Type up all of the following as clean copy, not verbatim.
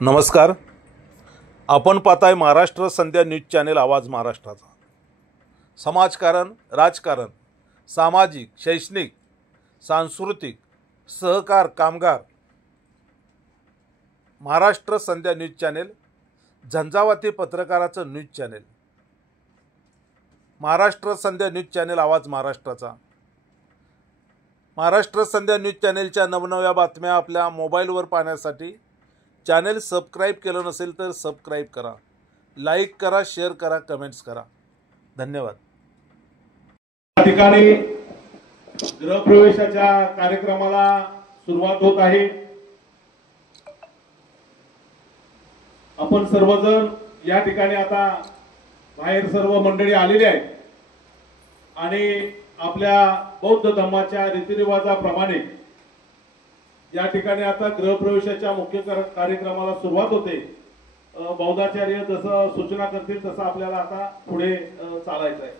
नमस्कार. आपण पाहताय महाराष्ट्र संध्या न्यूज चॅनेल आवाज महाराष्ट्राचा. समाजकारण, राजकारण, सामाजिक, शैक्षणिक, सांस्कृतिक, सहकार, कामगार. महाराष्ट्र संध्या न्यूज चॅनेल झंझावाती पत्रकाराचं न्यूज चॅनेल. महाराष्ट्र संध्या न्यूज चॅनेल आवाज महाराष्ट्राचा. महाराष्ट्र संध्या न्यूज चॅनेलच्या नवनव्या बातम्या आपल्या मोबाईलवर पाहण्यासाठी चॅनेल सबस्क्राईब केलं नसेल तर सबस्क्राईब करा, लाईक करा, शेअर करा, कमेंट्स करा. धन्यवाद. या ठिकाणी गृहप्रवेशाच्या कार्यक्रमाला सुरुवात होत आहे. आपण सर्वजण या ठिकाणी आता बाहेर सर्व मंडळी आलेली आहेत आणि आपल्या बौद्ध धर्माच्या रीतिरिवाजाप्रमाणे या ठिकाणी आता गृहप्रवेशाच्या मुख्य कार्यक्रमाला सुरुवात होते. बौद्धाचार्य जसं सूचना करतील तसं आपल्याला आता पुढे चालायचं आहे.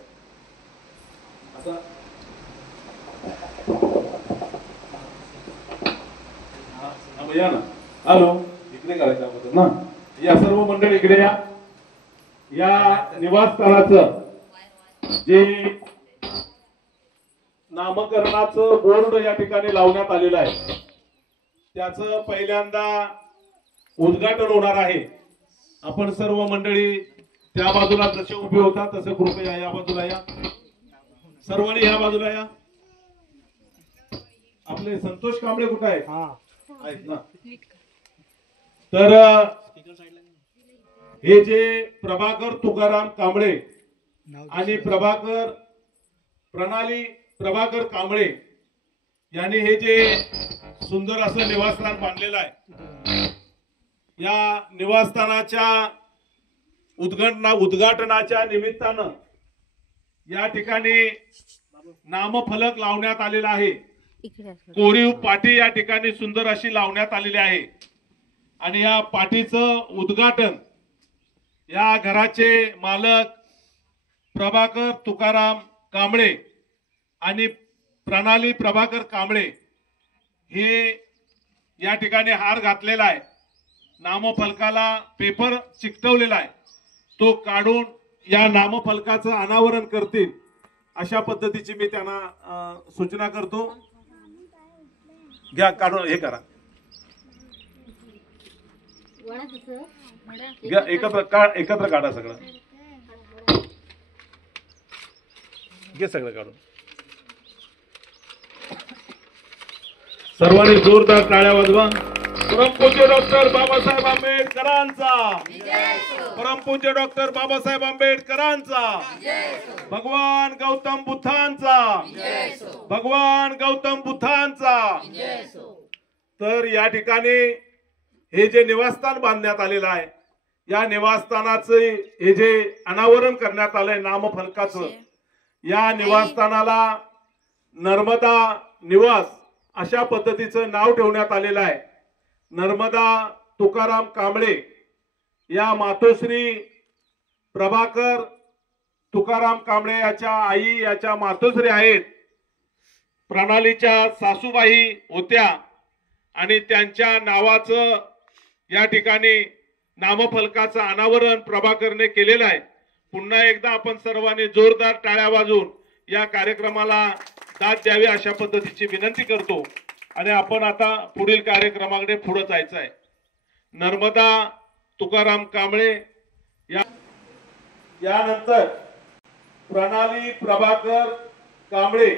या ना, हॅलो, इकडे करायचं अगोदर ना. या सर्व मंडळी इकडे या. या निवासस्थानाचं जे नामकरणाचं बोर्ड या ठिकाणी लावण्यात आलेलं आहे त्याचं पहिल्यांदा उद्घाटन होणार आहे. आपण सर्व मंडळी त्या बाजूला जसे उभे होता तसे कृपया या बाजूला या. सर्वांनी या बाजूला या. आपले संतोष कांबळे कुठे आहेत ना? तर हे जे प्रभाकर तुकाराम कांबळे आणि प्रणाली प्रभाकर कांबळे यांनी हे जे सुंदर असं निवासस्थान बांधलेलं आहे, या निवासस्थानाच्या उद्घाटनाच्या निमित्तानं या ठिकाणी नामफलक लावण्यात आलेला आहे. कोरीव पाटी या ठिकाणी सुंदर अशी लावण्यात आलेली आहे आणि या पाटीचं उद्घाटन या घराचे मालक प्रभाकर तुकाराम कांबळे आणि प्रणाली प्रभाकर कांबळे हे या ठिकाणी हार घातलेला आहे. नामफलकाला पेपर चिकटवलेला आहे, तो काढून या नामफलकाचं अनावरण करतील अशा पद्धतीची मी त्यांना सूचना करतो. घ्या काढून, हे करा, घ्या, एकत्र काढा सगळं, घे सगळं काढून. सर्वांनी जोरदार टाळ्या वाजवा. परमपूज्य डॉक्टर बाबासाहेब आंबेडकरांचा, परमपूज्य डॉक्टर बाबासाहेब आंबेडकरांचा, भगवान गौतम बुद्धांचा, भगवान गौतम बुद्धांचा. तर या ठिकाणी हे जे निवासस्थान बांधण्यात आलेलं आहे, या निवासस्थानाचे हे जे अनावरण करण्यात आलंय नामफलकाचं, या निवासस्थानाला नर्मदा निवास अशा पद्धतीचं नाव ठेवण्यात आलेलं आहे. नर्मदा तुकाराम कांबळे या मातोश्री प्रभाकर तुकाराम कांबळे याच्या आई, याच्या मातोश्री आहेत. प्रणालीच्या सासूबाई होत्या आणि त्यांच्या नावाचं या ठिकाणी नामफलकाचं अनावरण प्रभाकरने केलेलं आहे. पुन्हा एकदा आपण सर्वांनी जोरदार टाळ्या वाजवून या कार्यक्रमाला दाद द्यावी अशा पद्धतीची विनंती करतो आणि आपण आता पुढील कार्यक्रमाकडे पुढे जायचं आहे. नर्मदा तुकाराम कांबळे यानंतर प्रणाली प्रभाकर कांबळे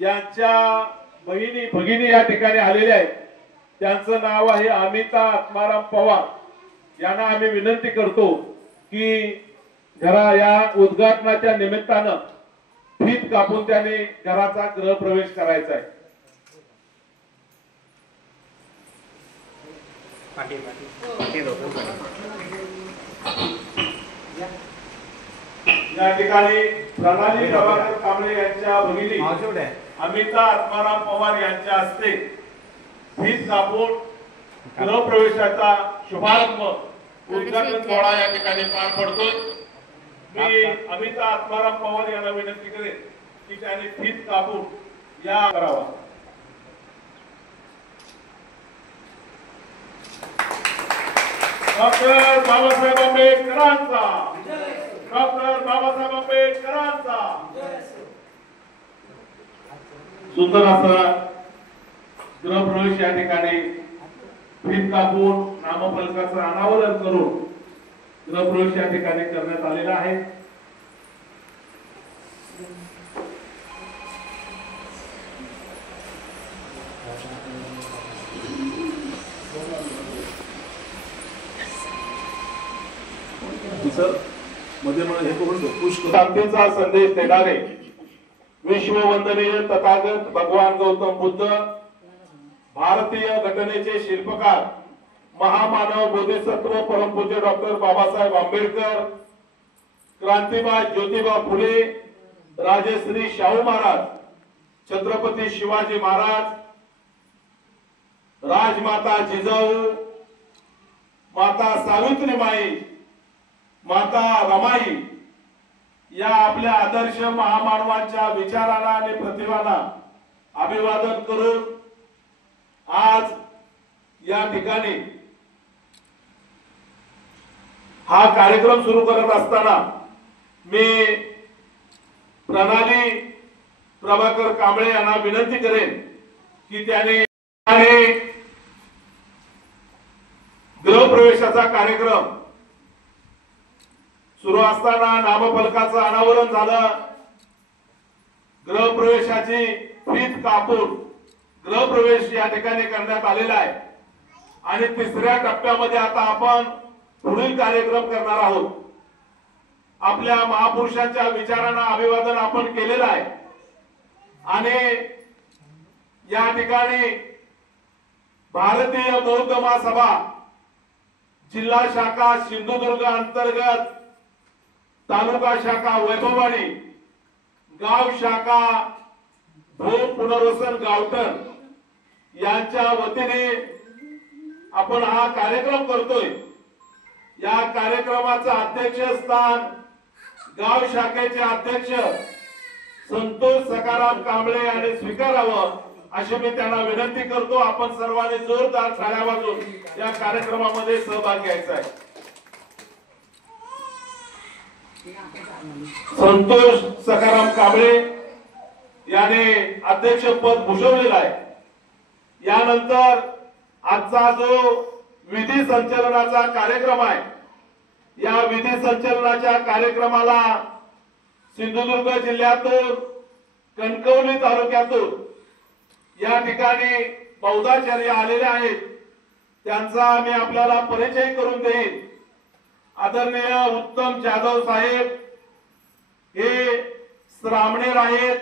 यांच्या भगिनी या ठिकाणी आलेल्या आहेत. त्यांचं नाव आहे अमिता आत्माराम पवार. यांना आम्ही विनंती करतो की जरा या उद्घाटनाच्या निमित्तानं फीत कापून त्याने घराचा गृहप्रवेश करायचा आहे. या ठिकाणी प्रणाली प्रभाकर कांबळे यांच्या भगिनी अमिता आत्माराम पवार यांच्या हस्ते फीत कापून गृहप्रवेशाचा शुभारंभ उद्घाटन सोहळा या ठिकाणी पार पडतोय. मी अमिता आत्माराम पवार यांना विनंती करेन की त्यांनी फीत कापून या करावा. डॉक्टर बाबासाहेब आंबेडकरांचा, डॉक्टर बाबासाहेब आंबेडकरांचा. सुंदर असा गृहप्रवेश या ठिकाणी फीत कापून नामफलकाचं अनावरण करून गृहप्रवेश या ठिकाणी करण्यात आलेला आहे. शांतीचा संदेश देणारे विश्ववंदनीय तथागत भगवान गौतम बुद्ध, भारतीय घटनेचे शिल्पकार महामानव बोधिसत्व परमपूज्य डॉक्टर बाबासाहेब आंबेडकर, क्रांतिबाज ज्योतिबा फुले, राजश्री शाहू महाराज, छत्रपती शिवाजी महाराज, राजमाता जिजाऊ, माता सावित्रीबाई, माता रमाई या आपल्या आदर्श महामानवांच्या विचाराला आणि प्रतिभाला अभिवादन करून आज या ठिकाणी हा कार्यक्रम सुरू करत असताना मी प्रणाली प्रभाकर कांबळे यांना विनंती करेन की त्याने गृहप्रवेशाचा कार्यक्रम सुरू असताना नामफलकाचं अनावरण झालं. गृहप्रवेशाची फीत कापून गृहप्रवेश या ठिकाणी करण्यात आलेला आहे आणि तिसऱ्या टप्प्यामध्ये आता आपण पुढील कार्यक्रम करणार आहोत. आपल्या महापुरुषांच्या विचारांना अभिवादन आपण केलेलं आहे आणि या ठिकाणी भारतीय बौद्ध महासभा जिल्हा शाखा सिंधुदुर्ग अंतर्गत, तालुका शाखा वैभववाडी, गाव शाखा भूम पुनर्वसन गावठण यांच्या वतीने आपण हा कार्यक्रम करतोय. या कार्यक्रमाचं अध्यक्षस्थान गाव शाखेचे अध्यक्ष संतोष सखाराम कांबळे यांनी स्वीकारावं अशी मी त्यांना विनंती करतो. आपण सर्वांनी जोरदार टाळ्या वाजवून या कार्यक्रमामध्ये सहभाग घ्यायचा आहे. संतोष सखाराम कांबळे याने अध्यक्ष पद भूषवलेलं आहे. यानंतर आजचा जो विधी संचलनाचा कार्यक्रम आहे, या विधी संचलनाच्या कार्यक्रमाला सिंधुदुर्ग जिल्ह्यातून कणकवली तालुक्यातून या ठिकाणी बौद्धाचार्य आलेले आहेत. त्यांचा मी आपल्याला परिचय करून देईन. आदरणीय उत्तम जाधव साहेब हे श्रामणेर आहेत.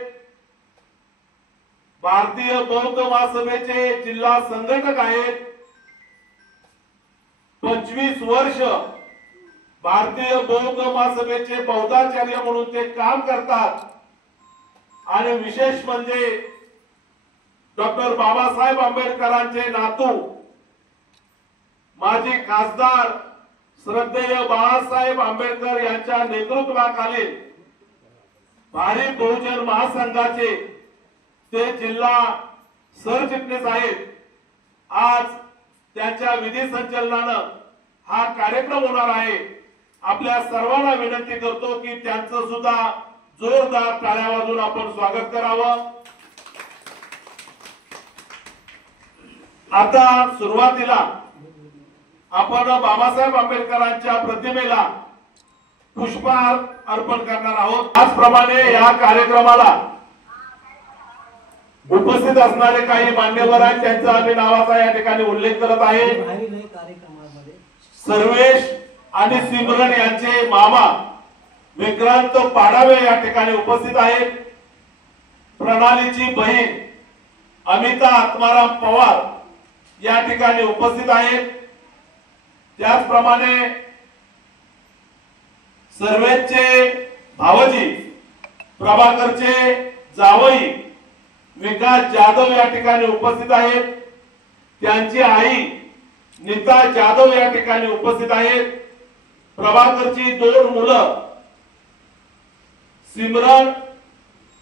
भारतीय बौद्ध महासभेचे जिल्हा संघटक आहेत. 25 वर्ष भारतीय बौद्ध महासभेचे बौद्धाचार्य म्हणून ते काम करतात आणि विशेष म्हणजे डॉक्टर बाबासाहेब आंबेडकरांचे नातू माजी खासदार श्रद्धेय बाळासाहेब आंबेडकर यांच्या नेतृत्वाखाली भारिप बहुजन महासंघाचे ते जिल्हा सरचिटणीस आहेत. आज त्यांच्या विधी संचलनानं हा कार्यक्रम होणार आहे. आपल्या सर्वांना विनंती करतो की त्यांचं सुद्धा जोरदार टाळ्या वाजवून आपण स्वागत करावं. आता सुरुवातीला आपण बाबासाहेब आंबेडकरांच्या प्रतिमेला पुष्पहार अर्पण करणार आहोत. त्याचप्रमाणे या कार्यक्रमाला उपस्थित असणारे काही मान्यवर आहेत, त्यांचा आम्ही नावाचा या ठिकाणी उल्लेख करत आहे. सर्वेश आणि सिमरन यांचे मामा विक्रांत पाडावे या ठिकाणी उपस्थित आहेत. प्रणालीची बहीण अमिता आत्माराम पवार या ठिकाणी उपस्थित आहेत. त्याचप्रमाणे सर्वेचे भावजी प्रभाकरचे जावई विकास जाधव या ठिकाणी उपस्थित आहेत. त्यांची आई नीता जाधव या ठिकाणी उपस्थित आहेत. प्रभाकरची 2 मुलं सिमरन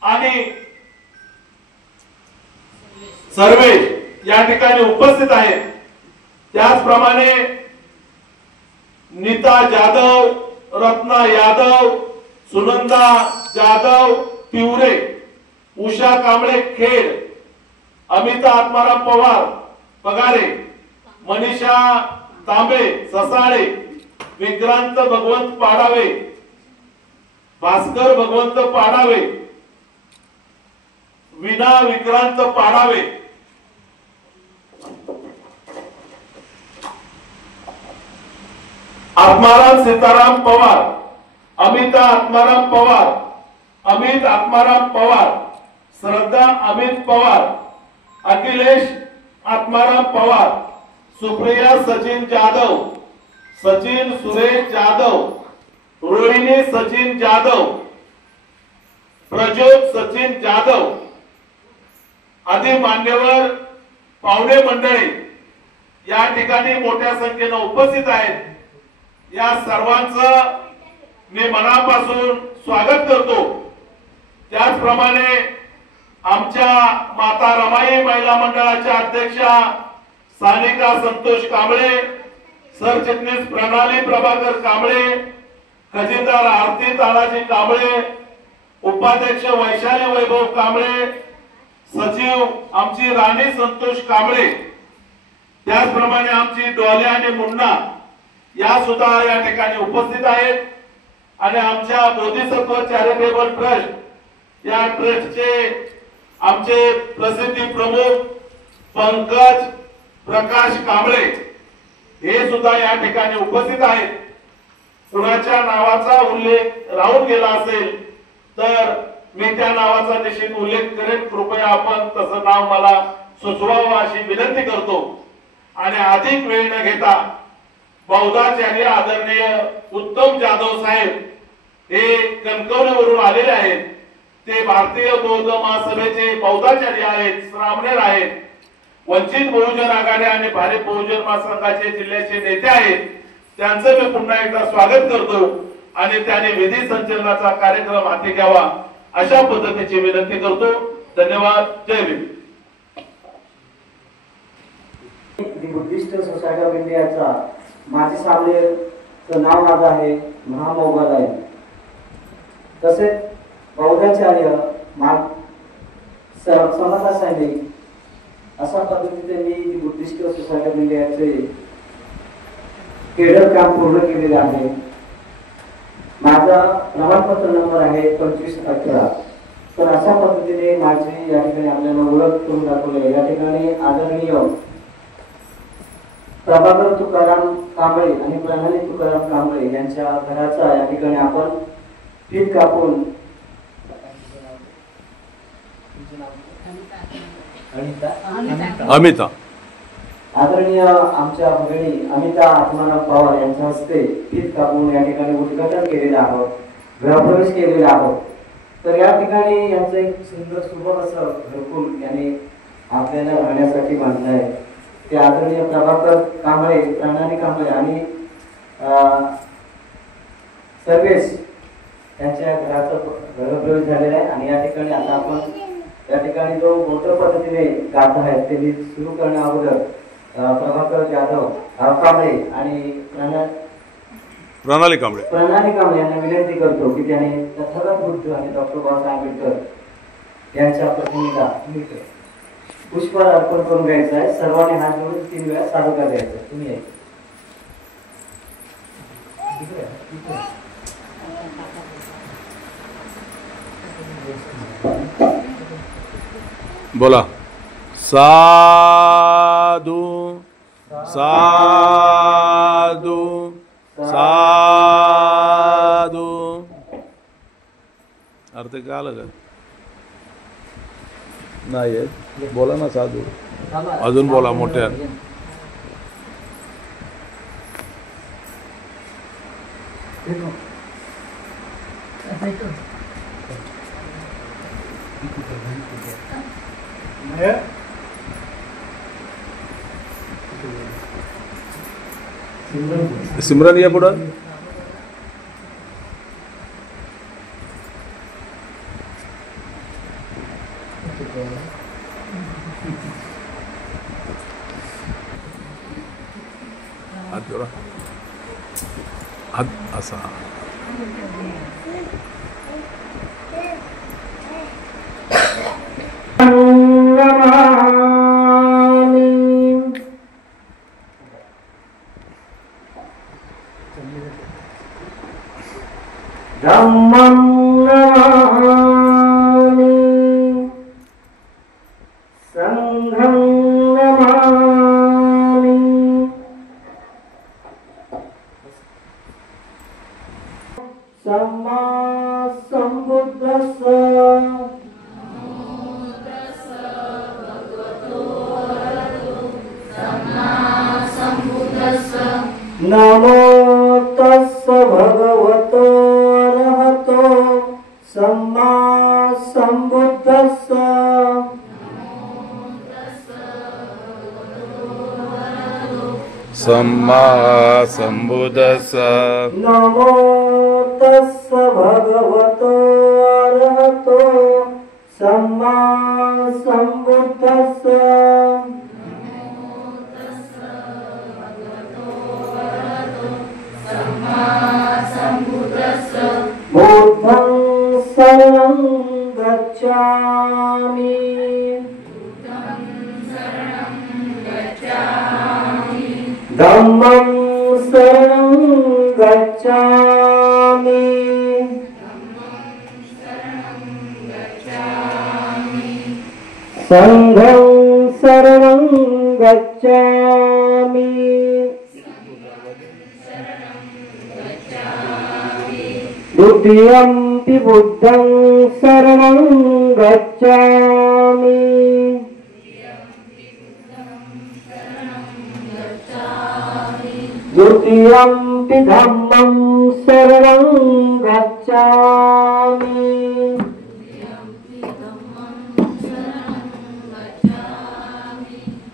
आणि सर्वेश या ठिकाणी उपस्थित आहेत. त्याचप्रमाणे नीता जाधव, रत्ना यादव, सुनंदा जाधव तिवरे, उषा कांबळे खेड, अमिता आत्माराम पवार पगारे, मनीषा तांबे ससाळे, विक्रांत भगवंत पाडावे, भास्कर भगवंत पाडावे, विना विक्रांत पाडावे, आत्माराम सीताराम पवार, अमिता आत्माराम पवार, अमित आत्माराम पवार, श्रद्धा अमित पवार, अखिलेश आत्माराम पवार, सुप्रिया सचिन जाधव, सचिन सुरेश जाधव, रोहिणी सचिन जाधव, प्रज्योत सचिन जाधव आदी मान्यवर पाहुणे मंडळी या ठिकाणी मोठ्या संख्येने उपस्थित आहेत। या सर्वांचं मी मनापासून स्वागत करतो। त्याचप्रमाणे आमच्या माता रमाई महिला मंडळाच्या अध्यक्षा सानिका संतोष कांबळे, सरचिटणीस प्रणाली प्रभाकर कांबळे, खजिनदार आरती तानाजी कांबळे, उपाध्यक्ष वैशाली वैभव कांबळे, सचिव आमची राणी संतोष कांबळे, त्याचप्रमाणे आमची डोले आणि मुन्ना या सुद्धा या ठिकाणी उपस्थित आहेत। आणि आमच्या बोधिसत्व चॅरिटेबल ट्रस्ट या ट्रस्टचे आमचे प्रसिद्धी प्रमुख पंकज प्रकाश कांबळे हे सुद्धा या ठिकाणी उपस्थित आहेत। कुणाच्या नावाचा उल्लेख राहून गेला असेल तर मी त्या नावाचा निश्चित उल्लेख करेन। कृपया आपण तसं नाव मला सुचवावं अशी विनंती करतो। आणि अधिक वेळ न घेता बौद्धाचार्य आदरणीय उत्तम जाधव साहेब हे कणकवलीवरून आलेले आहेत। ते भारतीय बौद्ध महासभेचे बौद्धाचार्य आहेत, श्रामणेर आहेत, वंचित बहुजन आघाडी आणि भारिप बहुजन महासंघाचे जिल्ह्याचे नेते आहेत। त्यांचं मी पुन्हा एकदा स्वागत करतो आणि त्याने विधी संचलनाचा कार्यक्रम हाती घ्यावा अशा पद्धतीची विनंती करतो। धन्यवाद। जय भीम। बुद्धिस्ट सोसायटी ऑफ इंडियाचा माजी सामनेचं नाव माझं आहे महामौगलाय। तसेच बौद्धाचार्य समता सैनिक अशा पद्धतीने मी बुद्धिस्ट सोसायटी ऑफ इंडियाचे केडर काम पूर्ण केलेले आहे। माझा प्रमाणपत्र नंबर आहे 2518। तर अशा पद्धतीने माझी या ठिकाणी आपल्याला ओळख करून दाखवली। या ठिकाणी आदरणीय प्रभाकर तुकाराम कांबळे आणि प्रणाली तुकाराम कांबळे यांच्या घराचा या ठिकाणी आपण फीत कापून अमिता आदरणीय आमच्या भगिनी अमिता आत्माराम पवार यांच्या हस्ते फीत कापून या ठिकाणी उद्घाटन केलेलं आहोत, गृहप्रवेश केलेला आहोत। तर या ठिकाणी यांचं एक सुंदर सुबक असं घरकुल यांनी आपल्याला राहण्यासाठी बांधलं आहे। ते आदरणीय प्रभाकर कांबळे, प्रणाली कांबळे आणि सर्वेश यांच्या घराचा गृहप्रवेश झालेला आहे। आणि या ठिकाणी आता आपण या ठिकाणी जो मोठ्या पद्धतीने गाथा आहे ते सुरू करण्या अगोदर प्रभाकर जाधव कांबळे आणि प्रणाली कांबळे यांना विनंती करतो की त्याने तथागत बुद्ध आणि डॉक्टर बाबासाहेब आंबेडकर यांच्या प्रतिमेला पुष्पहार अर्पण करून घ्यायचं आहे। सर्वांनी हात जोडून 3 वेळा साधुकार द्यायचा। तुम्ही बोला। साधु साधु साधु। अर्थ काय आलं का? नाही बोला ना साधू, अजून बोला मोठ्या। सिमरन या पुढं। हात जोडा। हात असा धम्मं नमामि संघं नमामि सम्मा सम्बुद्धस्स नमो तस्स भगवतो अरहतो सम्मा सम्बुद्धस्स सम्मा संबुद्धस्स नमो तस्स भगवतो अरहतो सम्मा सम्बुद्धस्स बुद्धं शरणं गच्छामि धम्मं शरणं गच्छामि संघं शरणं गच्छामि द्वितीयंपि बुद्धं शरणं गच्छामि द्वितीयंपि धम्मं शरणं गच्छामि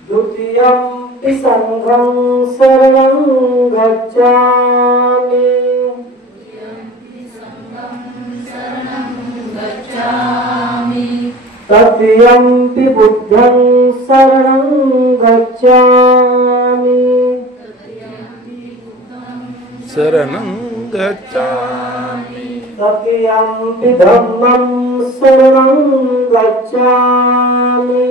द्वितीयंपि संघं शरणं गच्छामि तृतीयंपि बुद्धं शरणं गच्छामि शरणं गच्छामि तृतीयंपि धम्मं शरणं गच्छामि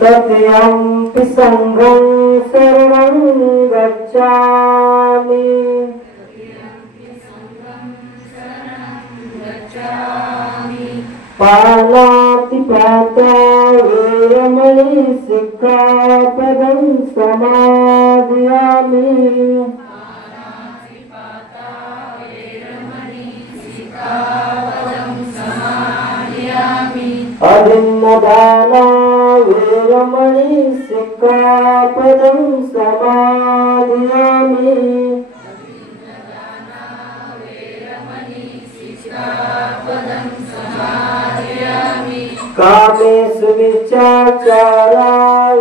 तृतीयंपि संघं शरणं गच्छामि पाणातिपाता वेरमणि सिक्खापदं समादयामि अदिन्नदाना वेरमणि सिक्खापदं समादयामि कामेषु मिथ्याचारा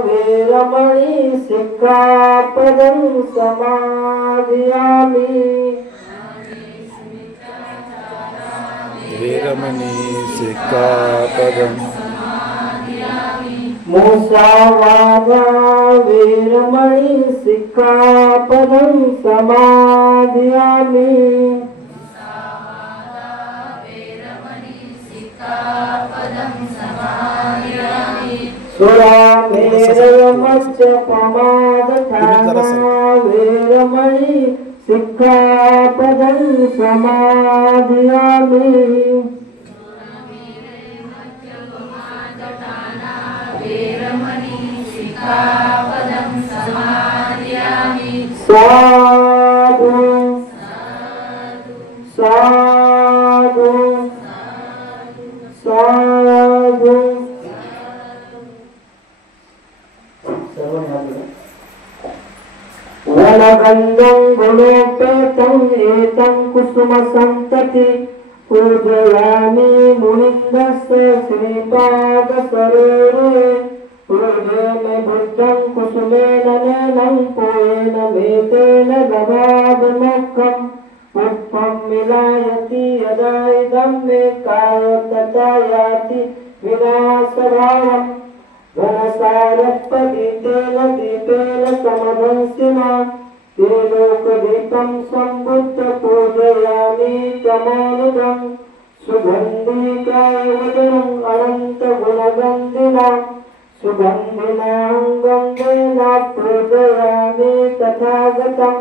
वेरमणि सिक्खापदं समादयामि वेरमणि सिक्खापदं मुसावादा वेरमणि सिक्खापदं समादयामि सुरामेरयमच्चपमादठाना वेरमणि सिक्खापदं समादयामि साधु साधु साधु वनगन्धं गुणोपेतं एतं कुसुमसन्तति पूजयामि मुनिन्दस्य श्रीपादसरोरे पूजयामि बुद्धं कुसुमेन नयनं पूयेन मेतेन ददामि पुष्पं मिलायति यदा इदं मे काय तथा याति विनाशभावम् घनसारः सप्तपदी तेन दीपेन समदंसिना ते लोकदीपं सम्बुद्ध पूजयामि तमोनुदं सुगन्धिकायवदनं अनन्तगुणगन्धिना सुगन्धिनाङ्गन्धेन पूजयामि तथागतं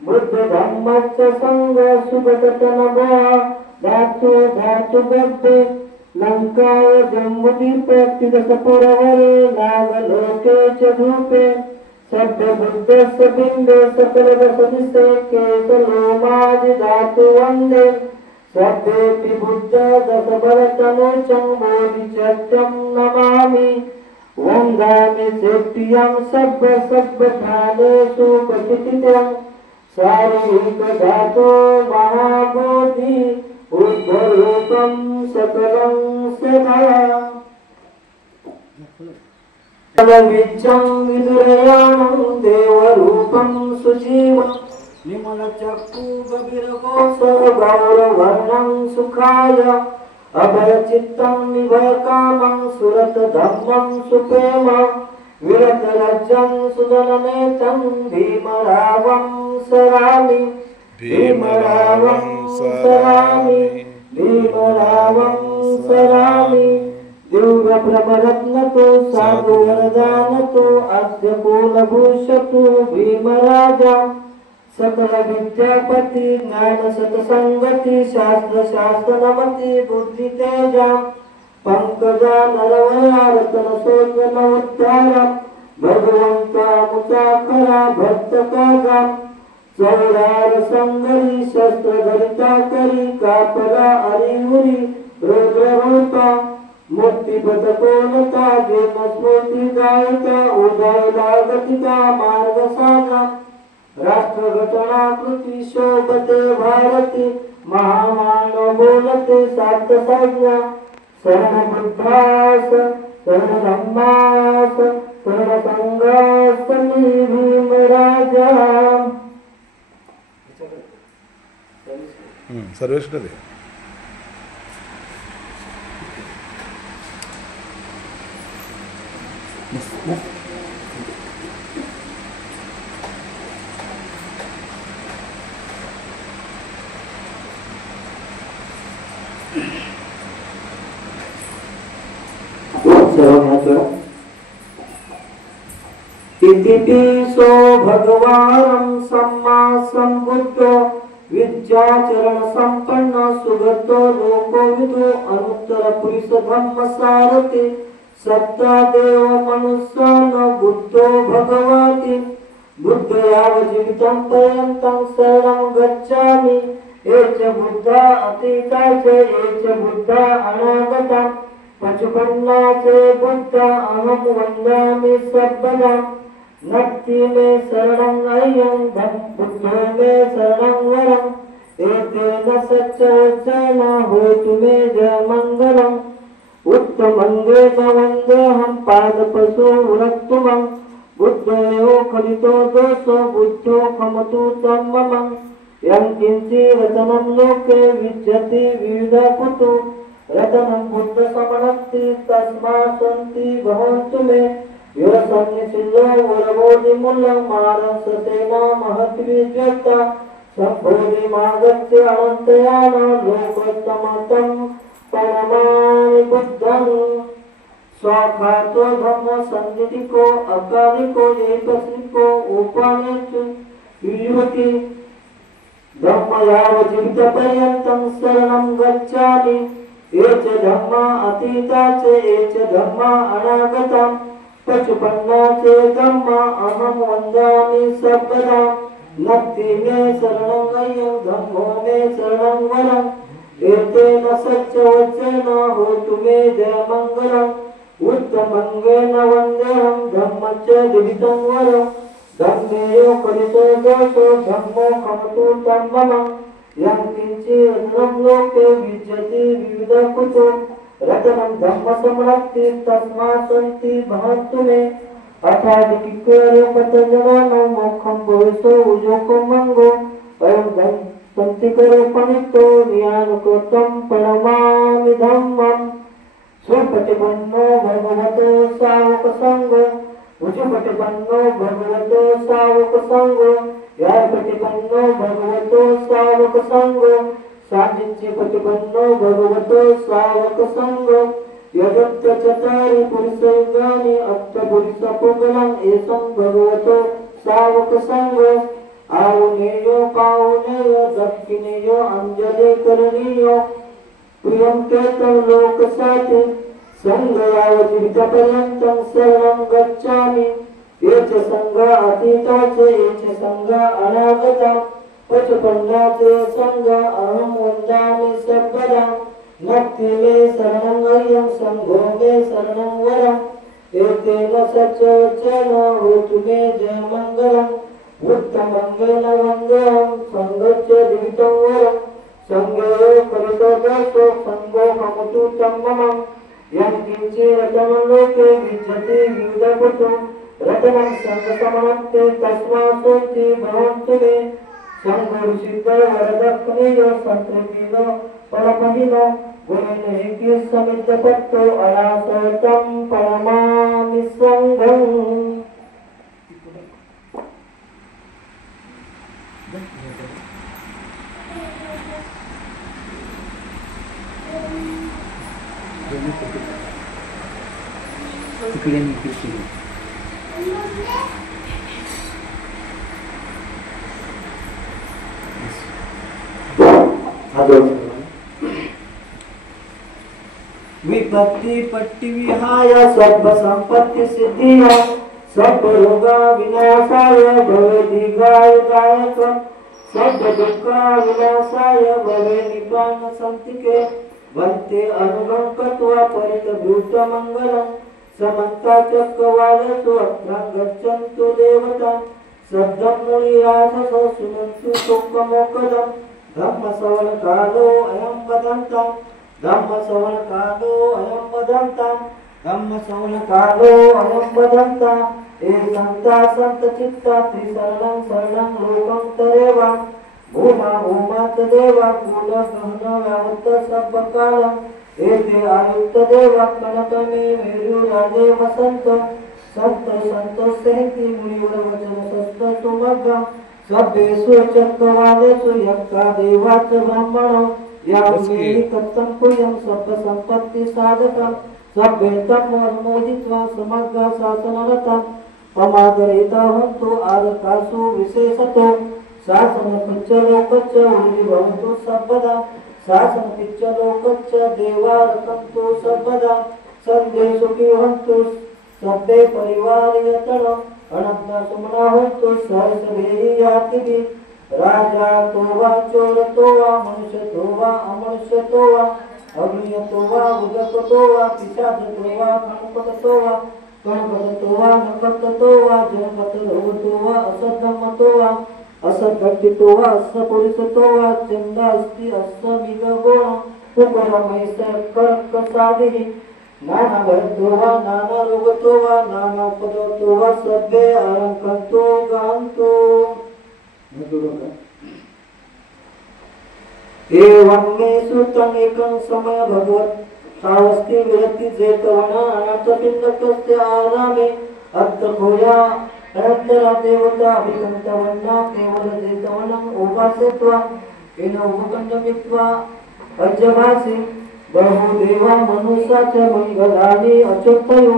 बुद्धधम्मस्य सङ्ग सुगततनभा धातु धातु गद्दे लङ्काय जम्बुदीपतिदशपुरवरे नागलोके च धूपे सभ्यबुद्धस्य बिम्बे सकलदशदिशे केशलोमादिधातु वन्दे सभ्येऽपि बुद्ध दशभरतनोचं बोधिसत्यं नमामि वन्दामि सेप्तियं सभ्यसभ्यधानेषु पतितं सारिकधातो महाबोधि उद्धरूपं सकलं सदा विज्जं विदुरयाणं देवरूपं सुजीवं निमलचक्षुगभीरगोचरगौरवर्णं सुखाय अभयचित्तं निभयकामं सुरतधम्मं सुप्रेम विरतरज्जं सुदननेतं भीमरावं सरामि भीमरावं सरामि भीमरावं सरामि दिव्यप्रभरत्नतो साधुवरदानतो अस्य कुलभूषतु भीमराजा सकल विद्यापति ज्ञान सतसंगति शास्त्र शास्त्रनमति बुद्धि तेजा पंकजा नरवया रतन सोत्न उद्धार भगवंता मुसाखरा भक्त कागा चौरार संगरी शस्त्र धरिता करी कापरा अरिहुरी रुद्र रूपा मूर्तिपत कोणता जेन स्मृती गायिका उदय लागतिका मार्ग सागा राष्ट्रघटनाकृती शोभते भारती महामानव बोलते सात संज्ञा शरण बुद्धास शरण धम्मास शरण संघास भीमराजा सर्वेश दे इतिपिसो भगवान् सम्मा सम्बुद्धो विद्याचरण संपन्न सुगतो लोकोविदो अनुत्तर पुरुष धम्म सारथि सत्तादेव मनुष्यान बुद्धो भगवति बुद्धयाव जीवितं पर्यन्तं शरणं गच्छामि एच बुद्धा अतीता च एच बुद्धा अनागता पचुपन्नाचे बुद्ध अहं वन्दामि सर्वदा नत्ति मे शरणं अयं बुद्धो मे शरणं वरम् एतेन सच्चवचन होतु मे जयमङ्गलम् उत्तमङ्गेन वन्देऽहं पादपशुरक्तुमं बुद्धयो खलितो दोषो बुद्धो खमतु तं मम यं किञ्चिरतनं लोके विद्यते विविधकुतो रतनं बुद्धसमनक्ति तस्मात् सन्ति भवन्तु मे योरसंनिशिल्लो वरबोधिमुल्लमारससेना महद्विजता सम्बोधिमागत्य अनन्तयान लोकोत्तमतं परमाणि बुद्धं स्वाखातो धम्म संदितिको अकालिको येपस्निको उपानेषु युवति धम्मयाव जीवितपर्यन्तं शरणं गच्छामि एच धम्मा अतीता च एच धम्मा अनागता पचुपन्ना च धम्मा अहं वन्दामि सर्वदा नत्ति मे शरणं अयं धम्मो मे शरणं वरम् एतेन सच्चवचन होतु मे जयमङ्गलम् उत्तमङ्गेन वन्देऽहं धम्मच्च जीवितं वरम् धम्मेयो कलितो दोषो धम्मो खमतु तं मम यं किञ्चिदधनं लोके विद्यते विविधकुतो रतनं धम्मसंरक्ति तस्मात् सन्ति भवन्तु मे अथादिकिक्वरूपतजनानां मोक्षं भविष्यो उजोको मङ्गो अयं सन्तिकरो पणितो नियानुकृतं प्रणमामि धम्मम् स्वपतिपन्नो भगवतो सावकसङ्गो उचिपटिपन्नो भगवतो सावक संग यापटिपन्नो भगवतो सावक संग साधिच्यपटिपन्नो भगवतो सावक संग यदत्त चतारि पुरुषयुगानि अप्तपुरुषपुगलं एषं भगवतो सावक संग आउनेयो पाउनेयो दक्षिणेयो अंजलि करणीयो प्रियं केतं लोकसाति संगयावजीवितपर्यन्तं शरणं गच्छामि ये च संग अतीता च ये च संग अनागता पचपन्ना च संग अहं वन्दामि सर्वदा नक्ति मे शरणं अयं संघो मे शरणं वरम् एतेन सच्चेन होतु मे जयमङ्गलम् उत्तमङ्गेन वन्देऽहं संगस्य दिवितं वरम् संगयो करितो दासो संगो हमतु तं मम यं किञ्चे रतनं लोके विद्यते विविधपुटु रतनं संगसमन्ते तस्मात्ते भवन्तु मे संगुरुसिद्ध वरदक्षिणेयो सन्तृप्तिनो परमहिनो गुणेन एके समिद्धपत्तो अनासतं परमामि संघम् विपत्ति पट्टि विहाय सर्व संपत्ति सिद्धिया सर्व रोगा विनाशाय भवे दीर्घायुदायक सर्व दुःख विनाशाय भवे निपान संतिके वन्ते अनुगंकत्वा परितभूत मंगलम् समन्ता चक्रवालेषु अत्रां गच्छन्तु देवता शब्दं मुनिराजसो सुनन्तु शोकमोकदम् धम्मश्रवणकालो अयं वदन्ताम् धम्मश्रवणकालो अयं वदन्ताम् धम्मश्रवणकालो अयं वदन्ताम् एषन्ता सन्तचित्ता त्रिशरणं शरणं लोकं तरेव भूमा भूमा तदेव कूलगहन यावत् सर्वकालम् एते आयुक्त देव कनकमे मेरुराजे वसन्त संत संतोषेति मुनिवर वचन सत्य सुमग्गम सभ्येषु चक्रवालेषु यक्का देवाच ब्रह्मणो यावमेहि तत्तं पुण्यं सर्व संपत्ति साधकं सभ्येतं अनुमोदित्वा समग्र शासनरतं प्रमादरहिता हन्तु आदकासु विशेषतो शासन पिच्च लोकच्च भवन्तु सर्वदा शासन पिच्च लोकच्च देवारकन्तु सर्वदा सर्वे सुखी हन्तु सर्वे परिवारयतनो अनन्ता सुमना हन्तु सहस्रेहि यातिभिः राजा तो वा चोर तो वा मनुष्य तो वा अमनुष्य तो वा अग्निय तो वा उदक तो वा पिशाच तो वा गणपत तो वा गणपत तो वा नकत तो वा जनपत रोग तो वा असद्धम तो वा असद्भक्ति तो वा असपुरुष तो वा चंदा अस्ति असमिग गुण उपरमैस कर्क साधिः नाना भय तो वा नाना रोग तो वा नाना पद तो वा सर्वे आरंकंतो गांतो एवं मे सुतं एकं समय भगवत् सावस्ति विरति जेतवना अनाथपिंडकस्य आरामे अर्थकोया अनंतरा देवता अभिगन्तवन्ना केवल जेतवनं उपासित्वा येन उपकण्डमित्वा अज्जभासि बहुदेवा मनुष्या च मंगलानि अच्युतयो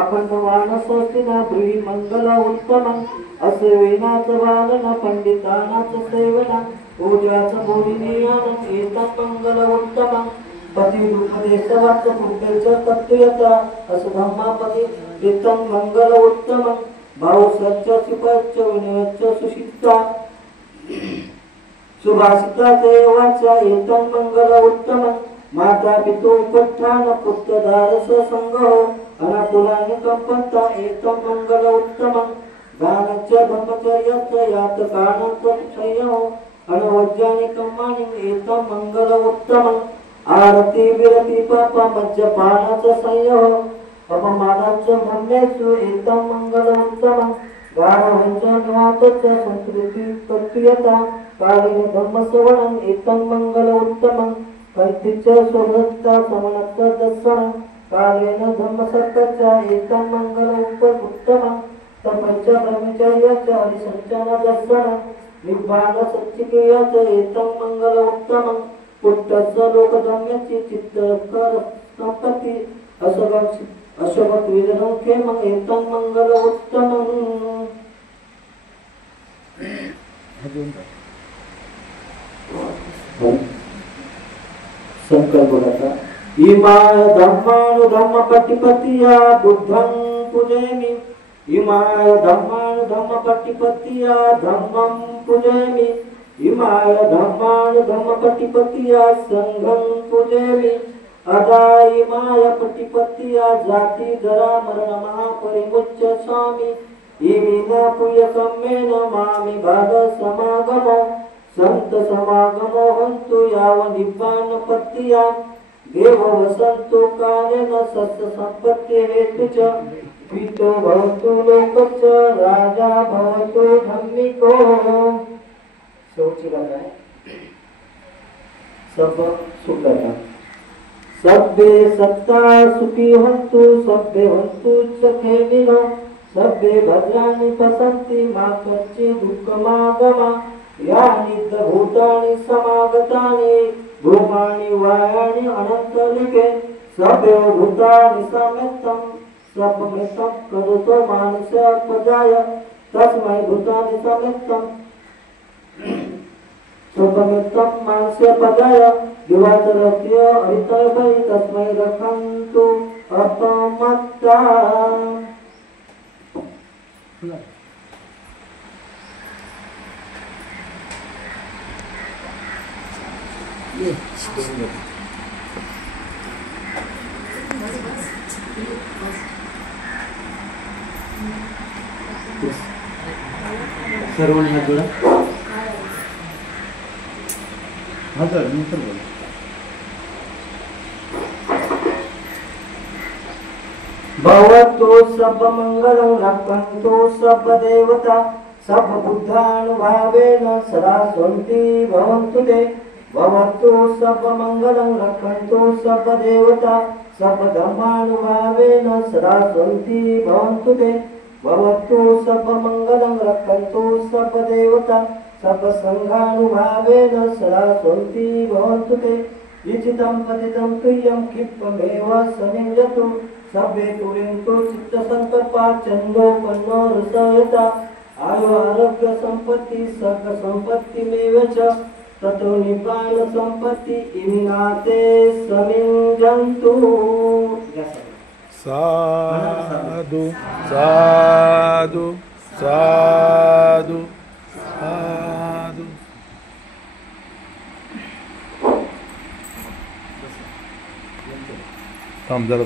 अखण्डवानसोऽस्तिना ब्रूहि मंगल उत्तमम् असेवेनाच वादन पंडितानाच सेवना पूजाच बोधिनीयानम् एतं मंगल उत्तमम् पतिरुपदेशवाच पुण्यच तत्त्वयता असधम्मापति एतं मंगल उत्तमम् भावसच्च सुपच्च विनयच्च सुशिष्टा सुभाषिता देवाच एतं मंगल उत्तमम् माता पितु उपत्थान पुत्रदारस संगो अनाकुलानि कंपन्ता एतं मंगल उत्तमम् दानच्च ब्रह्मचर्यच्च यातकानां संयमो अनवज्यानि कर्माणि एतं मंगल उत्तमम् आरति विरति पाप मज्जपानाच संयमो अपमानाच ब्रह्मेषु एतं मंगल उत्तमम् गाढवञ्च निवातच्च संस्कृति तत्त्वयता कालेन धम्मश्रवणम् एतं मंगल उत्तमम् कैतिच्च स्वभक्ता समनच्च दर्शनं कालेन धम्मसत्तच्च एतं मंगल उत्तमम् कीर्तनाचा सण निब्बाण सच्चिकेयाचं एतं मंगल उत्तमं पुट्टस्य लोकधर्म्याची चित्तकर संपत्ती अशोभत विदनं क्षेमं एतं मंगल उत्तमं संकल्पनाचा इमाय धम्मानु धम्म पटिपतिया बुद्धं पूजयामि इमाय धम्मानु धम्म पटिपतिया धम्मं पूजयामि इमाय धम्मानु धम्म पटिपतिया संघं पूजयामि अदा इमाय पटिपतिया जाति जरा मरण महापरिमुच्य स्वामी इमिना पुयकम्मेन मामि भाग समागमो संत समागमो हन्तु याव निब्बान पत्तिया देव वसन्तु कालेन सत्य संपत्ति हेतु च पीतो भवतु लोकच राजा भवतु धम्मिको सोची गाता है सब सुख गाता सभ्य सत्ता सुखी हन्तु सभ्य हन्तु सखेमिनो सभ्य भद्राणि पसन्ति मा कच्चित् दुःखमागमा यानि भूतानि समागतानि भूमानि वायानि अनन्तलिके सभ्यो भूतानि समेतं सपमेतं करोतो मानस्य पजाय तस्मै भूतानि समेतं सपमेतं मानस्य पजाय दिवाचरस्य अरितभै तस्मै रक्षन्तु अपमत्ता सर्वांना जोडा हजार नंतर बोला भवतु सब मंगलं रक्षन्तु सब देवता सब बुद्धानुभावेन सदा सन्ति भवन्तु ते भवतु सब मंगलं रक्षन्तु सब देवता सब धर्मानुभावेन सदा सन्ति भवन्तु ते भवतु सब मंगलं रक्षन्तु सब देवता सब संघानुभावेन सदा सन्ति भवन्तु ते इचितं पतितं तुयं क्षिप्तमेव सनिञ्जतु सभ्ये तुरिन्तु चित्तसङ्कल्पा छन्दोपन्नो रसयता आयु आरोग्य सम्पत्ति सर्व सम्पत्तिमेव च ततो निब्बाण सम्पत्ति इमिनाते समिञ्जन्तु साधु साधु साधु साधु थांब जरा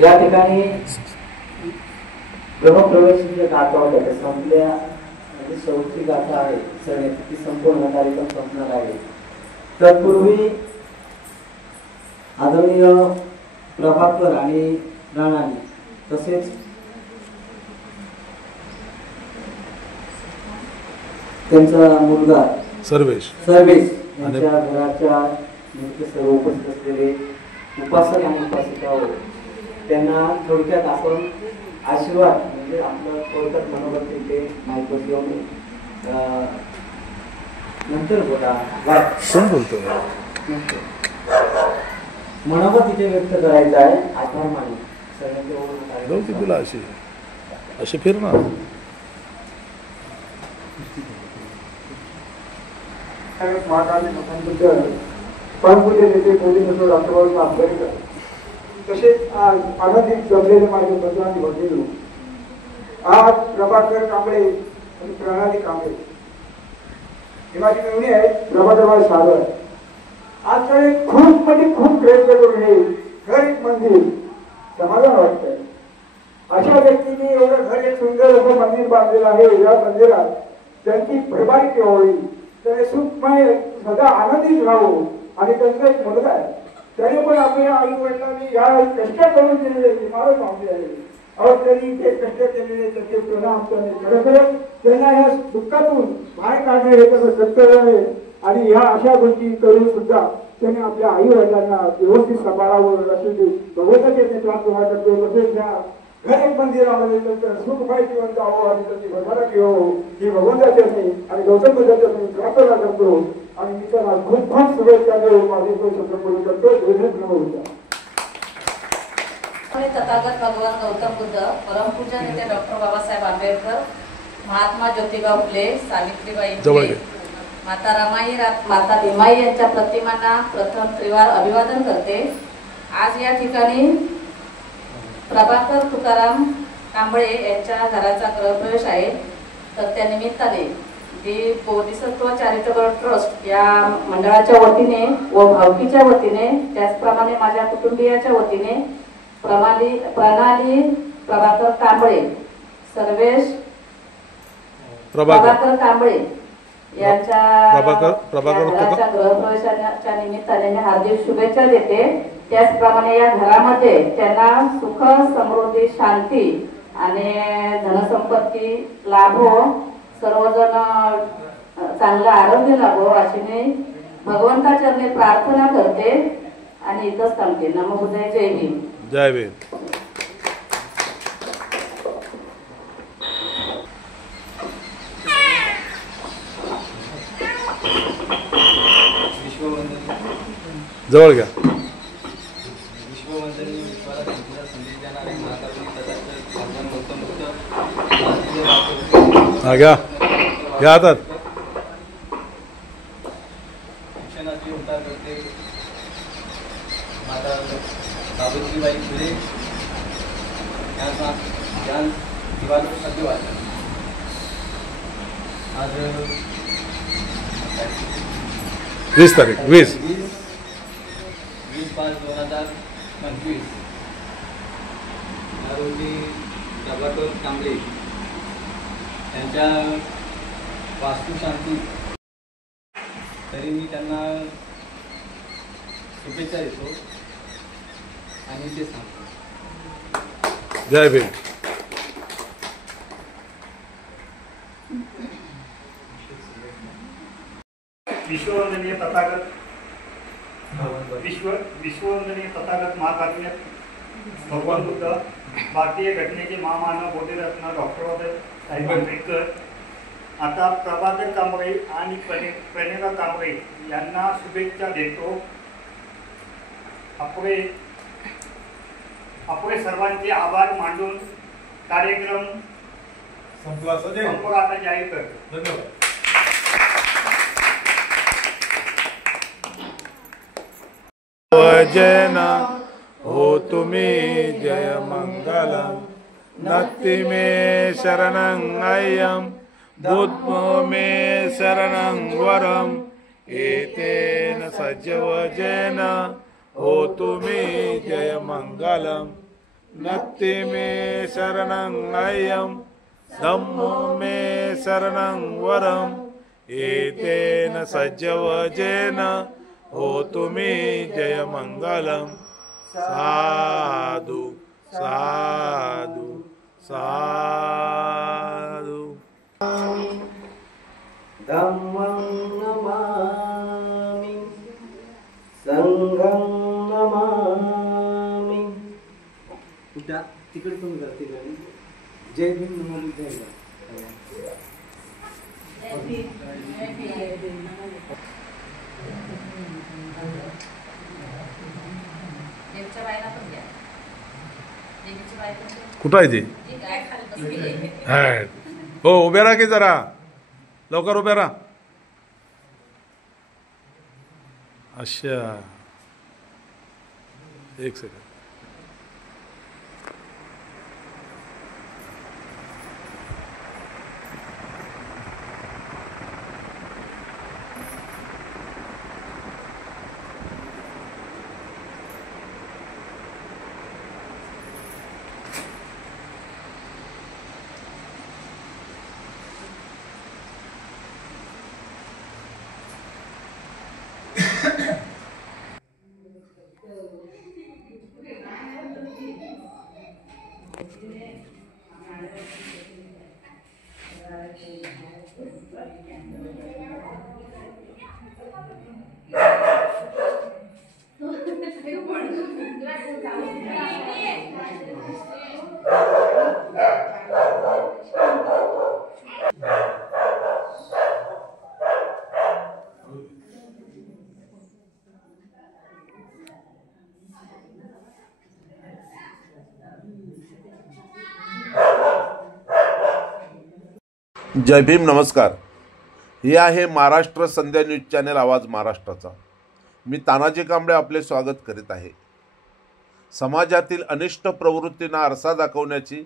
या ठिकाणी गृहप्रवेशाच्या गाथा होत्या संपल्या म्हणजे चौथी गाथा आहे सण ती संपूर्ण कार्यक्रम संपणार आहे तत्पूर्वी आदरणीय प्रभाकर आणि राणानी तसेच त्यांचा मुलगा सर्वेश यांच्या घराच्या सर्व उपस्थित असलेले उपासक आणि उपासिका त्यांना थोडक्यात आपण आशीर्वाद म्हणजे आपलं थोडक्यात मनोगत तिथे माहिती घेऊन नंतर बोला कोण बोलतो मनोगत तिथे व्यक्त करायचं आहे आभार माने तुला अशी फिर ना परमपूज्य नेते मोदी नसो राष्ट्रवादी आंबेडकर तसेच आज आनंदित जमलेले माझे बंधू आणि भगिनी आज प्रभाकर कांबळे आणि प्रणाली कांबळे हे माझी मेवणी आहे प्रभाकर सागर आजकडे खूप म्हणजे खूप प्रयत्न करून हे घर एक मंदिर समाधान वाटतंय अशा व्यक्तीने एवढं घर एक सुंदर असं मंदिर बांधलेलं आहे या मंदिरात त्यांची भरभाई व्हावी त्याने सुखमय सदा आनंदीत राहावं आणि त्यांचा एक मुलगा आहे त्याने पण आपल्या आई वडिलांनी या कष्ट करून दिलेले इमारत बांधली आहे और त्यांनी ते कष्ट केलेले त्याचे प्रणाम खरं त्यांना ह्या दुःखातून बाहेर काढणे हे त्याचं कर्तव्य आहे आणि ह्या अशा गोष्टी करून सुद्धा त्यांनी आपल्या आई वडिलांना व्यवस्थित सांभाळावं अशी भगवताचे प्राप्त करतो तसेच ह्या गणेश मंदिरामध्ये सुख माहिती जावं आणि त्याची भरभरा घेऊ ही भगवंताच्या नाही आणि गौतम बुद्धाच्या मी प्रार्थना करतो आणि मी त्यांना खूप खूप शुभेच्छा देऊ माझे तो शब्द करतो धन्यवाद. तथागत भगवान गौतम बुद्ध, परमपूज्य नेते डॉक्टर बाबासाहेब आंबेडकर, महात्मा ज्योतिबा फुले, सावित्रीबाई फुले, माता रमाई, माता भीमाई यांच्या प्रतिमांना प्रथम त्रिवार अभिवादन करते. आज या ठिकाणी प्रभाकर तुकाराम कांबळे यांच्या घराचा गृहप्रवेश आहे. तर त्या निमित्ताने जी बोधिसत्व चॅरिटेबल ट्रस्ट या मंडळाच्या वतीने व भावकीच्या वतीने त्याचप्रमाणे माझ्या कुटुंबियाच्या वतीने प्रणाली प्रभाकर कांबळे, सर्वेश प्रभाकर कांबळे यांच्या गृहप्रवेशाच्या निमित्ताने हार्दिक शुभेच्छा देते. त्याचप्रमाणे या घरामध्ये त्यांना सुख समृद्धी शांती आणि धनसंपत्ती लाभो, सर्वजण चांगलं आरोग्य लाभो अशी मी भगवंताचरणी प्रार्थना करते आणि इथंच थांबते. नमो बुद्धाय. जय भीम. जय भीम. जवळ घ्या. विश्ववंदनीय विश्वाला संपूर्ण संदेश देणारे महाकवी तथागत भगवान गौतम बुद्ध, घ्या घ्या हातात. शिक्षणाची उतार करते माता सावित्रीबाई फुले यांचा ज्ञान दिवाळी सत्य वाचन. आज 20 तारीख 20/5/2025 या रोजी प्रभाकर कांबळे यांच्या वास्तुशांती. तरी मी त्यांना शुभेच्छा देतो आणि ते सांगतो. जय भीम. विश्ववंदनीय तथागत महाकाव्य भगवान बुद्ध, भारतीय घटनेचे महामानव बोधिरत्न डॉक्टर बाबासाहेब आंबेडकर. आता प्रभाकर कांबळे आणि प्रणिता कांबळे यांना शुभेच्छा देतो. आपले सर्वांचे आभार मांडून कार्यक्रम संपूर्ण आता जाहीर करतो. धन्यवाद. जयन हो तुम्ही जय मंगलम. नत्ति मे शरणं अय्यम बुद्धो मे शरणं वरम. एतेन सज्जवजेन हो तुम्ही जय मंगलम. नत्ति मे शरणं अय्यम धम्मो मे शरणं वरम. एतेन सज्जवजेन हो तुम्ही जय मंगलम. साधु साधु साधु. धम्मं नमामि संघं नमामि. तिकडे तुम्ही करा तिकडे. जय भीम. नमो बुद्धाय. कुठं आहे ती? हो उभे राहा की जरा लवकर उभे राहा. अच्छा एक सेकंड. जय भीम, नमस्कार. हे आहे महाराष्ट्र संध्या न्यूज चॅनल आवाज महाराष्ट्राचा. मी तानाजी कांबळे आपले स्वागत करीत आहे. समाजातील अनिष्ट प्रवृत्तींना आरसा दाखवण्याची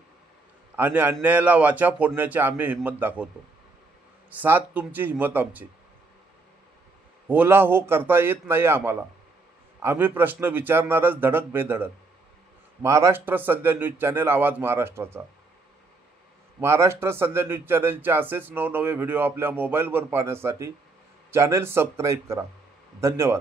आणि अन्यायाला वाचा फोडण्याची आम्ही हिंमत दाखवतो. साथ तुमची, हिंमत आमची. होला हो करता येत नाही आम्हाला. आम्ही प्रश्न विचारणारच धडक बेधडक. महाराष्ट्र संध्या न्यूज चॅनल आवाज महाराष्ट्राचा. महाराष्ट्र संध्या न्यूज चॅनलचे असेच नवनवे व्हिडिओ आपल्या मोबाईलवर पाहण्यासाठी चॅनल सबस्क्राईब करा. धन्यवाद.